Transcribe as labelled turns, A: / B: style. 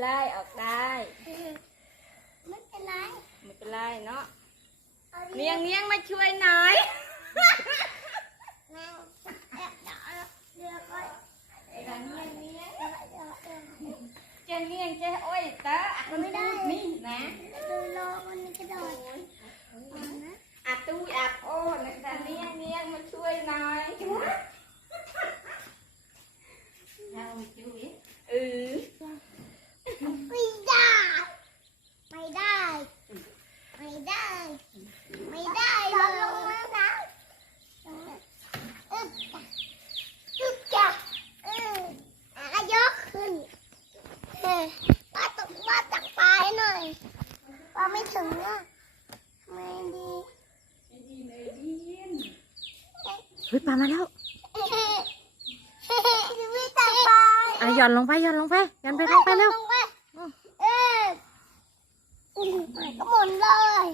A: ไรออกได้
B: ไม่เป็นไร
A: ไม่เป็นไรเนาะ
B: อา
A: เนียงเนียงมาช่วยหน่อย
B: แมวแอบด่าเดี๋ยวก็
A: เนียงเนียง
B: เดี๋ยวเดี๋ยวเดี๋ยว
A: เจเนียงเจโอ้ยตาอัดมันไม่ได้นี่นะ
B: ดูโลมันกระโดดนะ
A: อัดตู้อัดโอ้นักแต่เนียงเนียงมาช่วยหน่อยเราจุ้ยเออ
B: ไม่ได้ ไม่ได้ ไม่ได้ ไม่ได้ลงลงมานะอึ๊บอึ๊บจ้ะอึ๊บอะยกขึ้นเฮ้ย ป้าตกป้าตักปลาให้หน่อยป้าไม่ถึงอะไม่ดี
A: ไม่ดีเลยดีน
C: เฮ้ยปลามาแล้ว
B: เฮ้ยไม่ตักปลา
C: อะหย่อนลงไปหย่อนลงไปหย่อนไปลงไปเร็ว
B: ลงไปเอออืมก็หมุนเลย